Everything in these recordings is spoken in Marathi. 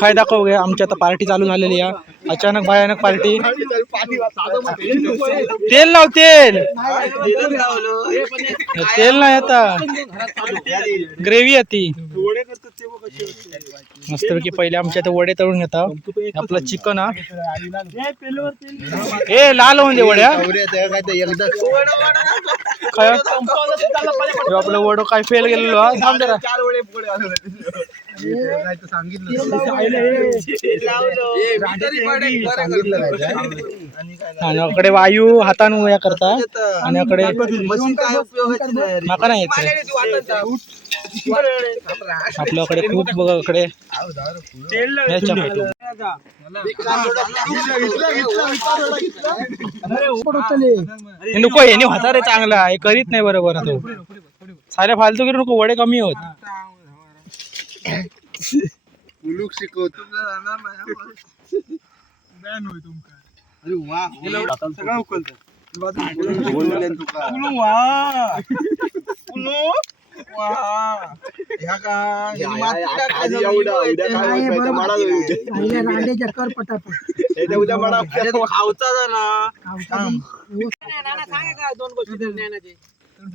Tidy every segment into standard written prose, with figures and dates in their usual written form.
काय दाखव गे आमची आता पार्टी चालू झालेली आहे. अचानक भयानक पार्टी. तेल लाव तेल. तेल नाही आता ग्रेव्ही आहे ती. मस्तपैकी पहिले आमच्या इथे वडे तळून घेतात. आपलं चिकन हा ए लाल होऊन दे वड्या. काय आपलं वडो काय फेल गेलेलो हा. थांब जरा. आणि वायू हाताने उया करता आणि माका नाही येत. आपल्याकडे खूप बघा इकडे नको हे होता रे चांगला हे करीत नाही बरोबर. तो साऱ्या फालतू करू नको वडे कमी होत.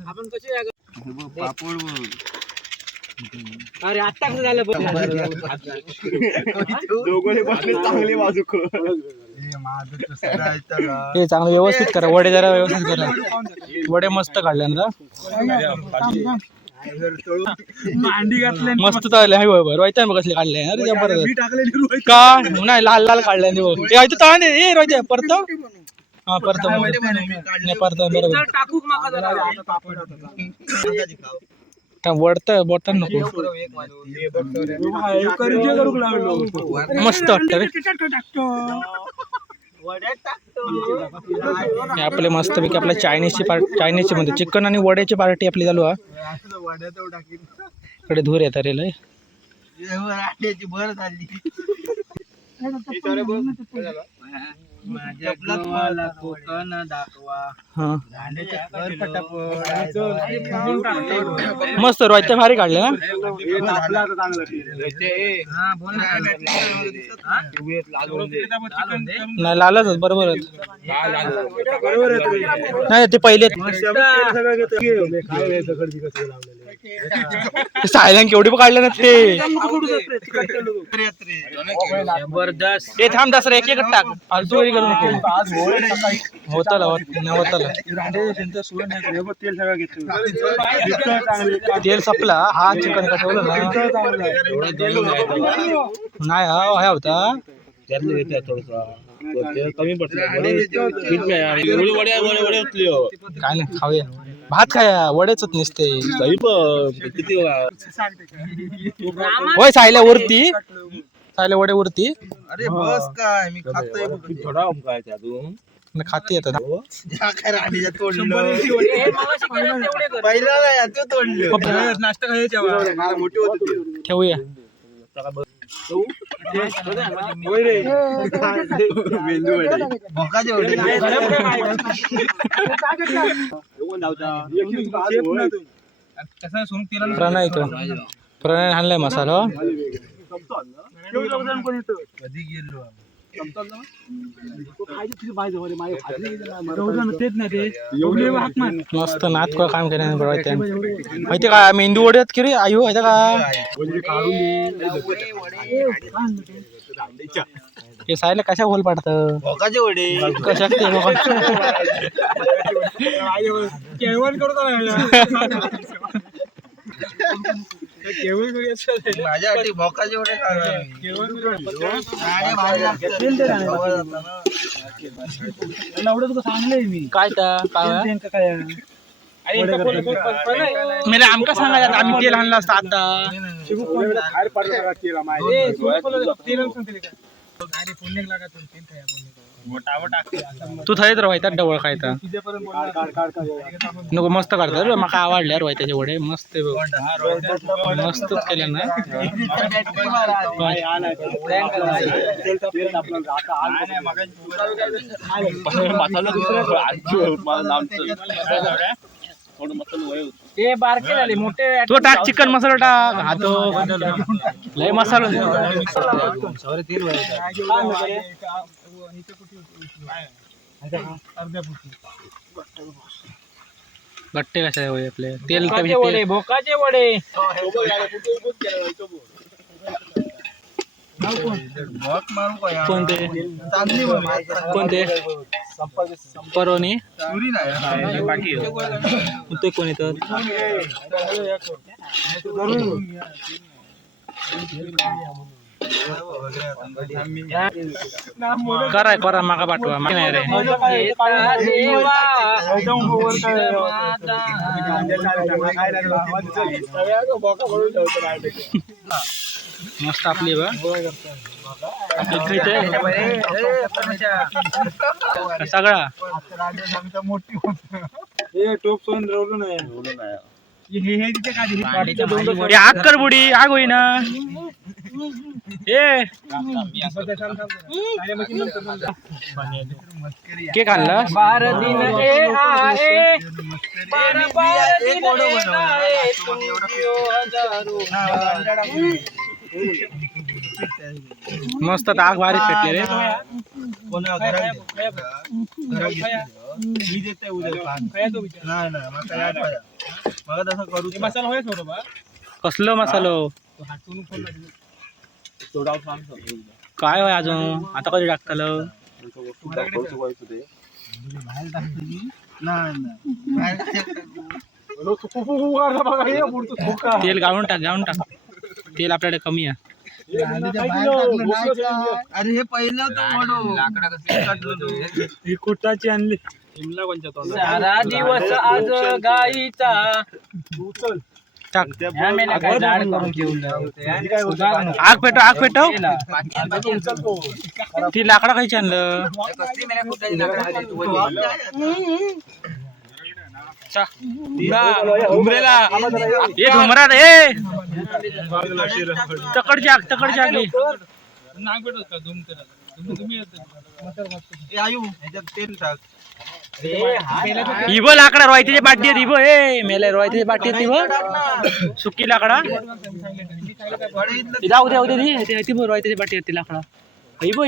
आपण कसे अरे आता कसं झालं चांगलं व्यवस्थित करा. वडे जरा व्यवस्थित करा. वडे मस्त काढले ना मस्त चालले. हाय बरोबर रोहित्या कसले काढले का नाही लाल लाल काढले रोहित्या परत हा परत बरोबर वडत बोटन नको मस्त वाटत रे. आपले मस्त पैकी आपल्या चायनीजची मध्ये चिकन आणि वड्याची पार्टी आपली चालू आहे. इकडे धूर येत रे लय. मस्त रोहित्या भारी काढले ना. नाही लालच बरोबर नाही ते पहिले सायलेंट केवढी पण काढले ना ते. ते थांब दसरा एक एक टाक फालतू करू नको. तेल संपला हा चिकन का ठेवलं नाही हा होता कमी काय नाही खाऊया भात खाया वडेच नसते होय. सायल्या वरती सायल्या वडे वरती. अरे बस काय मी खातोय थोडा काय अजून खाते येतात ठेवूया. प्रणय तो प्रणय आणलाय मसाला. मस्त नात का काम केलं माहिती का मेंदू वड्यात की रे आयु आहे का हे सायला कशा बोल पाडत कशा माझ्यासाठी भोकाचे वडे सांगले मी काय मेरे आमका सांगा आम्ही तेल आणलं असतं आता. तू थंयच रवायता डवळ खायता नको मस्त करतात माका आवडल्या रवायताचे वडे मस्त मस्तच केले ना. मसाला ते बारके झाले मोठे तो टाक चिकन मसाला टाक हा तो लय मसाला गट्टे कशा होय आपले तेल वडे भोकाचे वडे कोणते कोणते परवणी ते कोण येतात कराय करा माका पाठवा मागे नाही रे मस्त आपली बा सगळा आग कर बुडी आग होईना के खाल्लं मस्त आग भारी पेटले रे कसलं मसालो काय होय अजून आता कधी टाकताल तेल गाळून टाक तेल आपल्याकडे कमी आहे अरे हे पहिलं कोटाची आणली सारा दिवस आज गाईचा आग पेटव ती लाकडा खायची आणलं घुमरा रे तकडची आग इब लाकडा रोयतीची बाटी आहेत इब मेले रोयतीची बाटी आहेत सुकी लाकडा जाऊ दे ती रोयतीची बाटी आहेत लाकडा इब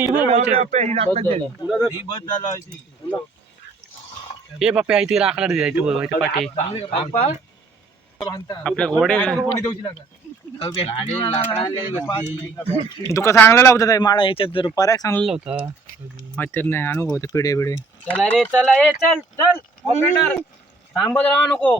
हे बापे आहे ती लाकडा दिली पाठी आपल्या घोडे तुका सांगलेला होता माडा ह्याच्यात पर्याय सांगलेला होता माहिती नाही अनुभव पिढे चला रे चला ए चल चल ऑपरेटर थांबत राहा नको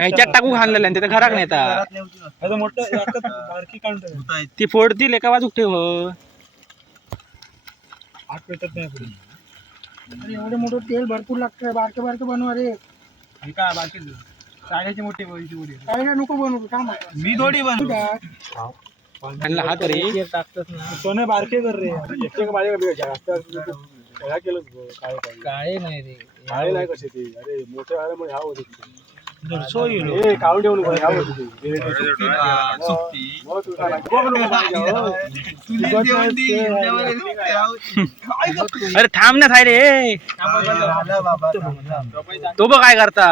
ह्याच्यात टाकू घाललेला तिथे घराक नेता ती फोडतील एका बाजूक ठेव एवढे मोठं तेल भरपूर लागतं बारके बारके बनवा रे का बारके साड्याची मोठी नको बनवू का मी थोडी बनवू हात रे सोने बारके कर रे काय नाही रे काय नाही कसे ते अरे मोठे आले मग ह्या होते काढून ठेवून अरे थांब ना थाय रे तो बघ काय करता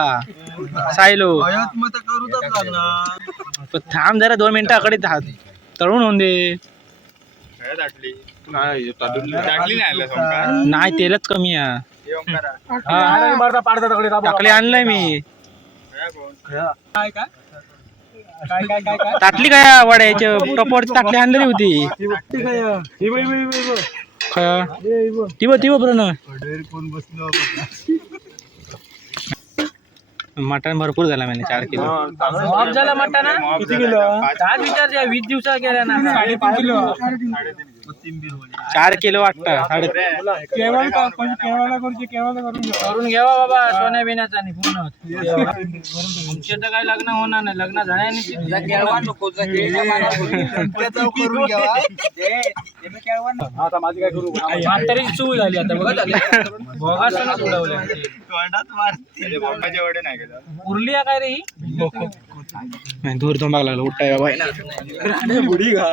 सायलो थांब जरा 2 मिनिटाकडे तळून होऊन दे नाही तेलच कमी आहे टाकली आणलंय मी टाकली काय वड्याच्या टपोरची टाकली आणलेली होती ती बरं मटण भरपूर झाला मैंने 4 किलो मॉब झाला मटण किती किलो 4 विचार 20 दिवसा गेल्या ना 3.5 किलो 4 किलो वाटतं. केवळला करून घ्यावा बाबा सोन्या बिन्याचा नाही पूर्ण आमच्या तर काही लग्न होणार नाही. लग्न झाल्याने आता माझी काय करू म्हातारी चूळ झाली आता भोगासनच उडवले उरली आहे काय रे ही दूर थांबावं लागलं उठाय बाबा बुडी घा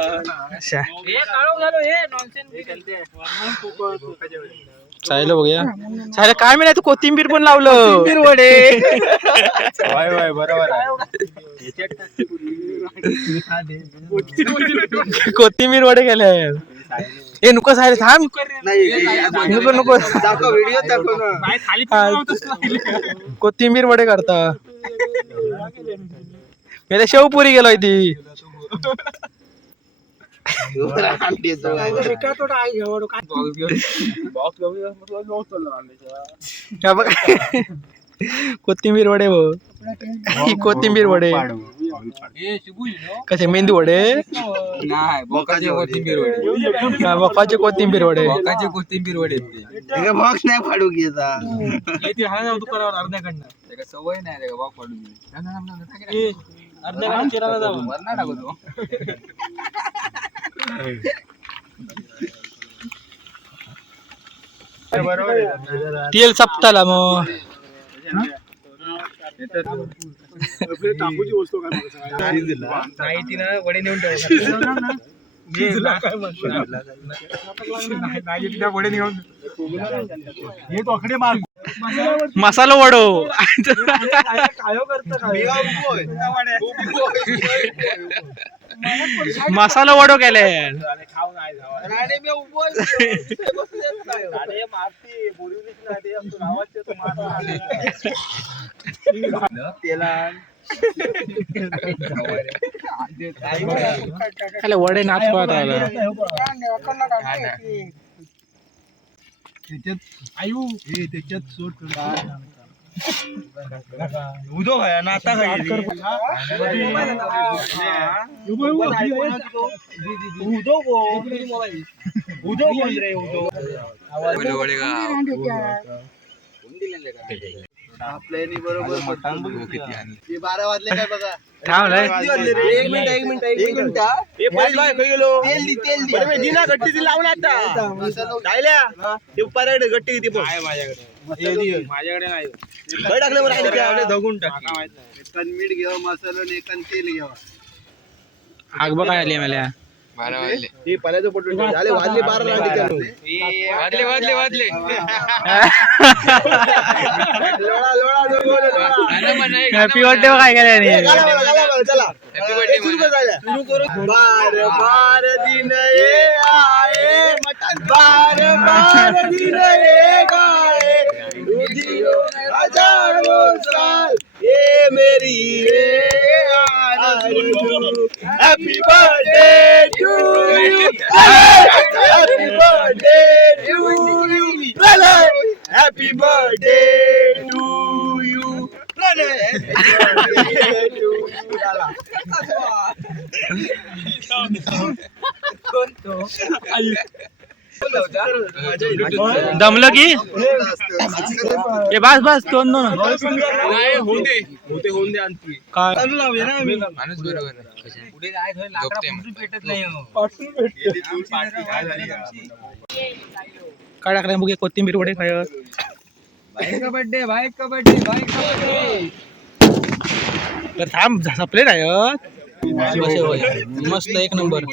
हे काळो झालो हे नॉनसेन्स चायला बघूया. चायला काय मिळालं तू कोथिंबीर पण लावलं वडे बरोबर कोथिंबीर वडे केले. हे नको सायला थांब नको नको कोथिंबीर वडे करता मी शेवपुरी गेलोय ती कोथिंबीर वडे कोथिंबीर वडे कसे मेंदू वडे बोकाचे कोथिंबीर वडे बॉक्सचे कोथिंबीर वडे कोथिंबीर वडे बॉक्स नाही फाडू घेता दुकानावर अर्ध्याकडनं सवय नाही बॉक्स फाडू अर्ध्याकडनं किराणा जाऊ वरना टाकतो तेल सपताला मग टाकूची वस्तू काय नाही ती ना वडे नेऊन ठेव मसाला वडो मसाला वडो केले वडे नाच पाहत त्याच्यात सोड उदो खाया ना आता आपल्यानी बरोबर 12 वाजले काय बघा थांबलाय एक मिनिट तेल दी ना गट्टी ती लावून आता राहिल्या ते पराड गट्टी किती पण माझ्याकडे नाही काय टाकलं बरं राहिले धगून टाक एकान मीठ घ्यावा मसाला आणि एकान तेल घ्यावा आग बघा आली मला 12 वाजले हे पाण्याचं पोटून झाले वाजले 12 वाजले हॅपी बर्थडे काय केलं चला सुरू करू बार बार दिन ये आए बार बार दिन ये गाए हजारों साल ये मेरी happy birthday to you happy birthday to you happy birthday to you दमलं की ए बस बस दोन काय माणूस बरोबर पुढे जायचं पेटत नाही काय टाकलं बघे कोथिंबीर वडे खाय बाईक का बर्थडे तर थांब संपले नाही कसे होय मस्त एक नंबर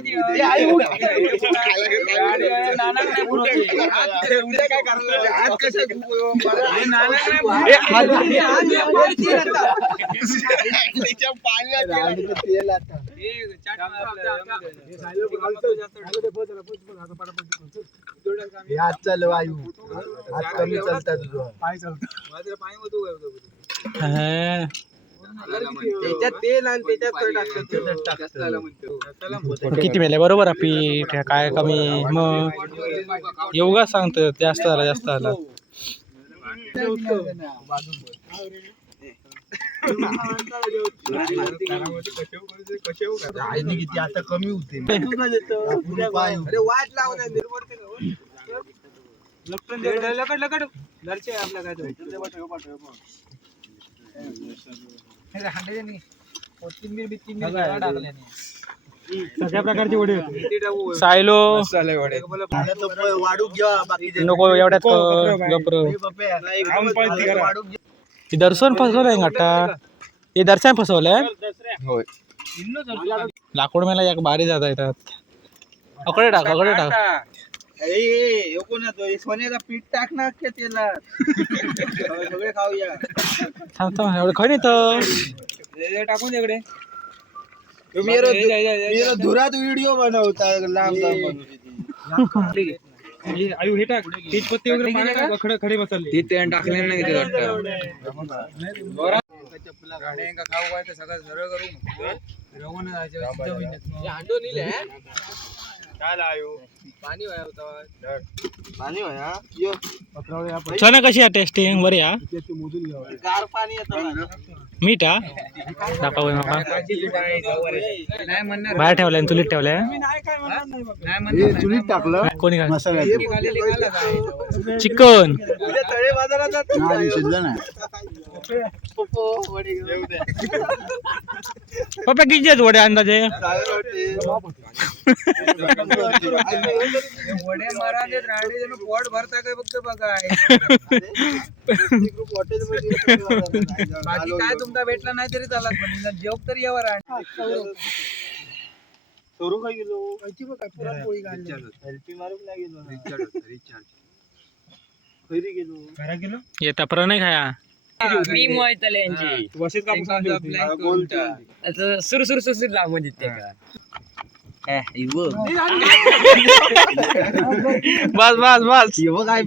हात चालू वायू हात कमी चालतात त्याच्यात तेल आणि त्याच्यात किती मेले बरोबर आहे पीठ काय कमी मग एवढा सांगतो जास्त झाला किती आता कमी होते अरे वाट लावून सगळ्या प्रकारची वडी होती. सायलो वाढू घ्या बाकी नको एवढ्यात गप्र दर्शन फसवलंय घाटा हे दर्शन फसवलंय. लाकूड मेला एक बारी जाता येतात. अकडे टाक सोन्याचा पीठ टाक ना त्याला सगळे खाऊया. सांगतो एवढं खय नाही तर टाकून तिकडे तुम्ही धुरात व्हिडिओ बनवता लांब आयु हे टाक तेजपत्ती वगैरे पाण्यात खडे बसवले ते टाकले नाही खाऊ काय तर सगळं सरळ करू रवाना पाणी चना कशी आहे टेस्टिंग बरी या गार पाणी येतं मीठ हा दाखव नका बाहेर ठेवलंय चुलीत ठेवलंय चुलीत टाकलं कोणी काय मसाला चिकन तळे बाजारात शिजलं नाही पप्पा किती आहेत वडे अंदाजे वडे मारा पोट भरता काय फक्त बघाय बाकी काय तुमचा भेटला नाही तरी चालत पण जेवण तरी यावर सोरू काय गेलो पुरणपोळी सेल्फी मारून नाही गेलो येता पर नाही खाया मी मोयतले यांची सुर लाव म्हणजे ते बस काय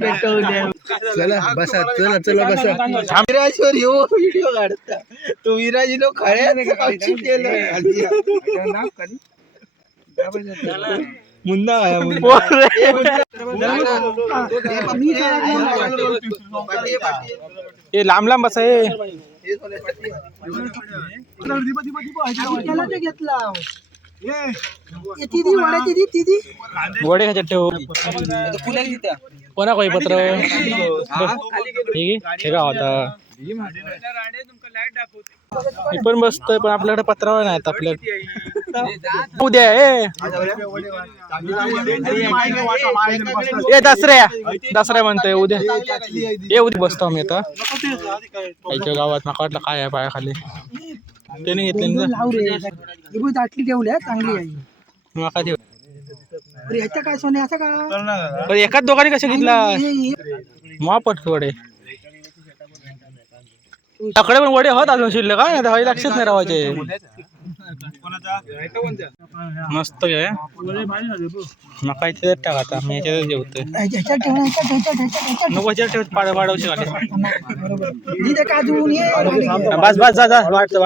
चला बसा चला बसा विराजवर येऊ व्हिडिओ काढता तो विराजी नो खळ्या मुन्ना हे लांब बस आहे वडे खायचे ठेव कोणा काही पत्र हे का होता मी पण बसतोय पण आपल्याकडे पत्रावर नाही आपल्या उद्या दसऱ्या म्हणतोय उद्या ये उद्या बसतो आम्ही आता आईच्या गावात माका वाटलं काय आहे पायाखाली त्याने घेतले दाटली ठेवल्या चांगली आहे माका ठेव ह्याच्या काय सोने असं का एकाच दोघांनी कशा घेतला महापट वडे तकडे पण वडे होत अजून शिल्लक काय आता लक्षात नाही राहायचे मस्त घे मका इथे टाक आता मी याच्यातच जेवतोय नको याच्यात ठेव पाडवशी बस जा वाटतं